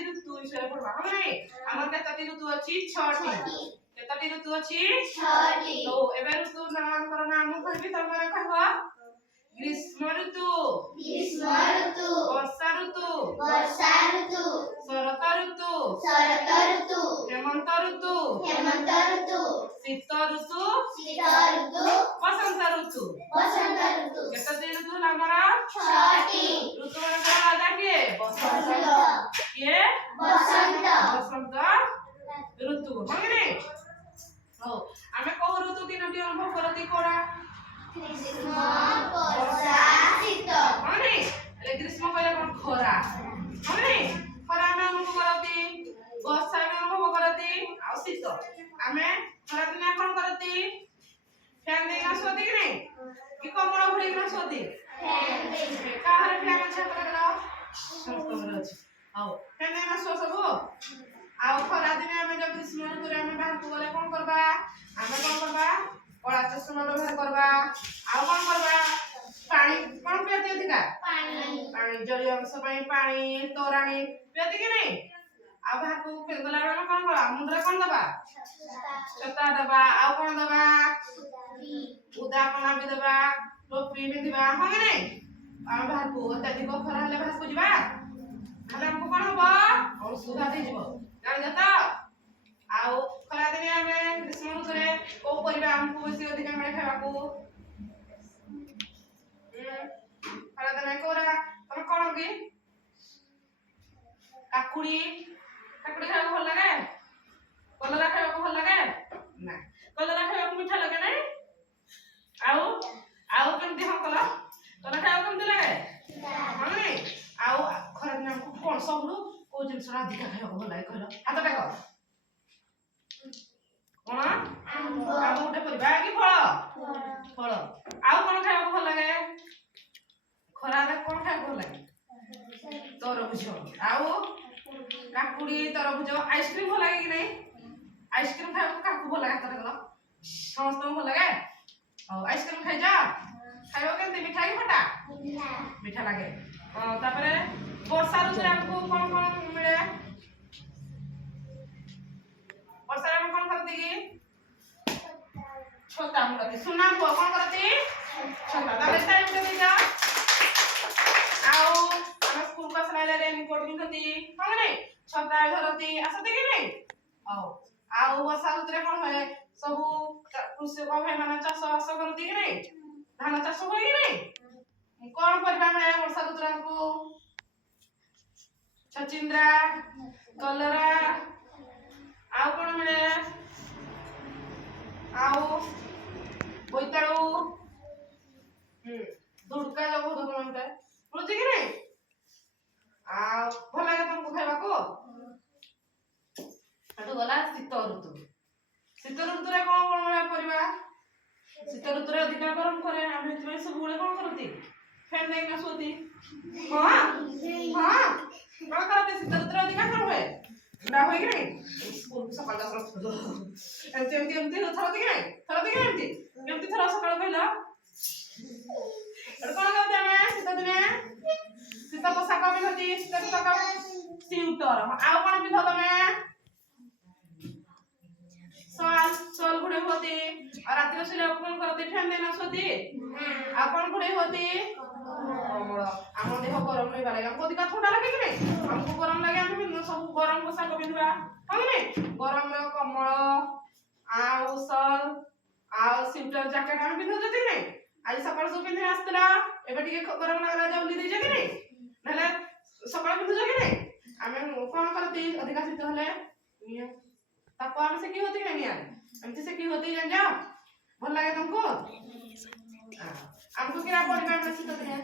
ଆଜି ଋତୁ ବିଷୟରେ ପଢବା ହଁ ନାଇଁ ଆମର କେତଟି ଋତୁ ଅଛି 6ଟି କେତଟି ଋତୁ ଅଛି 6ଟି ତ ଏବେ ଋତୁ ମାନଙ୍କର ନାମ କହିବି ତମେ କହିବ ଗ୍ରୀଷ୍ମ ଋତୁ ବର୍ଷା ଋତୁ ଶରତ ଋତୁ ହେମନ୍ତ ଋତୁ ଶୀତ ଋତୁ ବସନ୍ତ ଋତୁ କେତଟି ଋତୁ ହେଲା ଆମର 6ଟି ଋତୁ ମାନଙ୍କର ରାଜା କିଏ ବସନ୍ତ ଋତୁ ହଁ କି ନାଇଁ ହଉ ଆମେ କୋଉ ଋତୁ ତିନୋଟି ଅନୁଭବ କରନ୍ତି କୋଡ଼ା ଗ୍ରୀଷ୍ମ ବର୍ଷା ଶୀତ ହଁ ନାଇଁ ହେଲେ ଗ୍ରୀଷ୍ମ କହିଲେ କଣ ଖରା ହଁ ନାଇଁ ଖରା ଆମେ ଅନୁଭବ କରନ୍ତି ବର୍ଷା ଆମେ ଅନୁଭବ କରନ୍ତି ଆଉ ଶୀତ ଆମେ ଖରା ଦିନେ କଣ କରନ୍ତି ଫ୍ୟାନ ଦେଇକି ଶୋନ୍ତି କି ନାଇଁ କି କମଳ ଘୋଡେଇକି ଶୋନ୍ତି କାହାର ଫ୍ୟାନ ଅଛି ଆପଣଙ୍କର ସମସ୍ତଙ୍କର ଅଛି ହଉ ଫ୍ୟାନ ଦେଇକି ଶୋ ସବୁ ଆଉ ଖରା ଦିନେ ଆମେ ଯୋଉ ଗ୍ରୀଷ୍ମ ଋତୁରେ ଆମେ ବାହାରକୁ ଗଲେ କଣ କରିବା ଆମେ କଣ କରିବା କଳା ଚଷମା ବ୍ୟବହାର କରିବା ଆଉ କଣ କରିବା ପାଣି କଣ ପିଅନ୍ତି ଅଧିକା ପାଣି ଜଳୀୟ ଅଂଶ ପାଇଁ ପାଣି ତୋରାଣି ପିଅନ୍ତି କି ନାଇଁ ଆଉ ବାହାରକୁ ଗଲା ବେଳେ ଆମେ କଣ କରିବା ମୁଣ୍ଡରେ କଣ ଦବା ଛତା ଦବା ଆଉ କଣ ଦବା ଉଦା କଣା ବି ଦବା ଟୋପି ପିନ୍ଧିବା ହଁ କି ନାଇଁ ଆଉ ବାହାରକୁ ଅତ୍ୟଧିକ ଖରା ହେଲେ ବାହାରକୁ ଯିବା ହେଲେ ଆମକୁ କଣ ହବ ଅଂଶୁଘାତ ହେଇଯିବ ଜାଣିଛ ତ ଆଉ ଖରାଦିନେ ଆମେ ଗ୍ରୀଷ୍ମ ଋତୁରେ କୋଉ ପରିବା ଆମକୁ ବେଶୀ ଅଧିକା ମିଳେ ଖାଇବାକୁ ଖରାଦିନେ କୋଉରା ତମେ କଣ କି କାକୁଡି ଖାଇବାକୁ ଭଲ ଲାଗେ କଲରା ଖାଇବାକୁ ଭଲ ଲାଗେ ନା କଲରା ଖାଇବାକୁ ମିଠା ଲାଗେ ନାଇଁ ଆଉ କେମିତି ହଁ କଲରା ଖାଇବାକୁ କେମିତି ଲାଗେ ହଁ ନାଇଁ ଆଉ ଖରାଦିନେ ଆମକୁ କଣ ସବୁଠୁ କୋଉ ଜିନିଷଟା ଅଧିକା ଖାଇବାକୁ ଭଲ ଲାଗେ କହିଲ ହାତ ଟେକ କଣ ଆମ୍ବ ଗୋଟେ ପରିବା କି ଫଳ ଆଉ କଣ ଖାଇବାକୁ ଭଲ ଲାଗେ ଖରାରେ କଣ ଖାଇବାକୁ ଭଲ ଲାଗେ ତରଭୁଜ ଆଉ କାକୁଡି ତରଭୁଜ ଆଇସ୍କ୍ରିମ ଭଲ ଲାଗେ କି ନାଇଁ ଆଇସ୍କ୍ରିମ ଖାଇବାକୁ କାହାକୁ ଭଲ ଲାଗେ ହାତ ଟେକ ସମସ୍ତଙ୍କୁ ଭଲ ଲାଗେ ହଉ ଆଇସ୍କ୍ରିମ ଖାଇଛ ଖାଇବ କେମିତି ମିଠା କି ଖଟା ମିଠା ଲାଗେ ତାପରେ ବର୍ଷା ଋତୁରେ ଆମକୁ କଣ କଣ ମିଳେ ବର୍ଷାରେ ଆମେ କଣ କରନ୍ତି କି ଛତା ମୁଣ୍ଡନ୍ତି ସୁନା ପୁଅ କଣ କରନ୍ତି ଛତା ତାପରେ ଟାଇମ୍ ଦେଇଛ ଆଉ ଆମେ ସ୍କୁଲକୁ ଆସିଲା ବେଳେ ରେନିକୋଟ ପିନ୍ଧନ୍ତି ହଁ ନାଇଁ ଛତା ଧରନ୍ତି ଆସନ୍ତି କି ନାଇଁ ହଉ ଆଉ ବର୍ଷା ଋତୁରେ କଣ ହୁଏ ସବୁ କୃଷକ ଭାଇ ମାନେ ଚାଷ ବାସ କରନ୍ତି କି ନାଇଁ ଧାନ ଚାଷ ହୁଏ କି ନାଇଁ କଣ ପରିବା ମିଳେ ବର୍ଷା ଋତୁରେ ଆମକୁ ଛଚିନ୍ଦ୍ରା କଲରା ଆଉ କଣ ମିଳେ ଆଉ ବୋଇତାଳୁ ଦୁଡକା ଯୋଉ ବହୁତ ମିଳୁଛି କି ନାଇଁ ଆଉ ଭଲ ଲାଗେ ତମକୁ ଖାଇବାକୁ ସେଠୁ ଗଲା ଶୀତ ଋତୁରେ କଣ କଣ ମିଳେ ପରିବା ଶୀତ ଋତୁରେ ଅଧିକା ଗରମ କରେ ଆମେ ସେଥିପାଇଁ ସବୁବେଳେ କଣ କରନ୍ତି ଫ୍ୟାନ ଦେଇକିନା ଶୋନ୍ତି କଣ କରନ୍ତି ଶୀତ ଋତୁରେ ଅଧିକା କଣ ହୁଏ ଥଣ୍ଡା ହୁଏ କି ନାଇଁ ସ୍କୁଲକୁ ସକାଳ ଏମିତି ଥରନ୍ତି କି ନାଇଁ କେମିତି ଥର ସକାଳୁ କହିଲ କଣ କରନ୍ତି ଆମେ ଶୀତ ଦିନେ ଶୀତ ପୋଷାକ ପିନ୍ଧନ୍ତି ଶୀତ ପୋଷାକ ସ୍ୱିଟର ଆଉ କଣ ପିନ୍ଧ ତମେ ସଲ୍ ଘୋଡେଇ ହୁଅନ୍ତି ଆଉ ରାତିରେ ଶୋଇବାକୁ କଣ କରନ୍ତି ଫ୍ୟାନ ଦେଇନା ଶୋନ୍ତି ଆଉ କଣ ଘୋଡେଇ ହୁଅନ୍ତି କମଳ ଆମ ଦେହ ଗରମ ରହିବା ଲାଗେ ଆମକୁ ଅଧିକା ଥଣ୍ଡା ଲାଗେ କି ନାଇଁ ଆମକୁ ଗରମ ଲାଗେ ଆମେ ସବୁ ଗରମ ପୋଷାକ ପିନ୍ଧିବା ହଁ କି ନାଇଁ ଗରମର କମଳ ଆଉ ସଲ୍ ଆଉ ସ୍ୱିଟର ଜ୍ୟାକେଟ ଆମେ ପିନ୍ଧୁଛୁ କି ନାଇଁ ଆଜି ସକାଳୁ ସବୁ ପିନ୍ଧି ଆସିଥିଲ ଏବେ ଟିକେ ଗରମ ଲାଗିଲା ଯେ ଓହ୍ଲେଇ ଦେଇଛ କି ନାଇଁ ନହେଲେ ସକାଳୁ ପିନ୍ଧୁଛ କି ନାଇଁ ଆମେ କଣ କରନ୍ତି ଅଧିକା ଶୀତ ହେଲେ ତାପ ଆମେ ସେକି होती कि नहीं यार एमती सेकी होती जान जाओ ଭଲ ଲାଗେ ତମକୁ ଆମକୁ କିରା ପରିବା ମିଳେ ଶୀତ ଦିନେ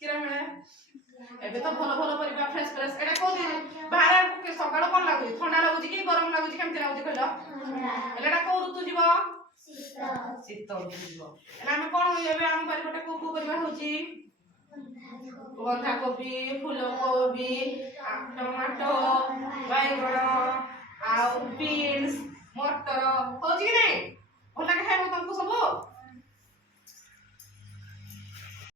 କିରା ମିଳେ ଏବେ ତ ଭଲ ପରିବା ଫ୍ରେଶ ଏଟା କୋଉ ଦିନ ବାହାରେ ସକାଳୁ କଣ ଲାଗୁଛି ଥଣ୍ଡା ଲାଗୁଛି କି ଗରମ ଲାଗୁଛି କେମିତି ଲାଗୁଛି କହିଲ ଏଟା କୋଉ ଋତୁ ଯିବ ଶୀତ ଋତୁ ଯିବ ଆମେ କଣ ଏବେ ଆମ ପରିବାଟା କୋଉ ପରିବା ହଉଛି ବନ୍ଧାକୋବି ଫୁଲକୋବି ଟମାଟୋ ବାଇଗଣ ଆଉ ବିନ୍ସ ମଟର ହଉଛି କି ନାଇଁ ଭଲ ଲାଗେ ଖାଇବାକୁ ତମକୁ ସବୁ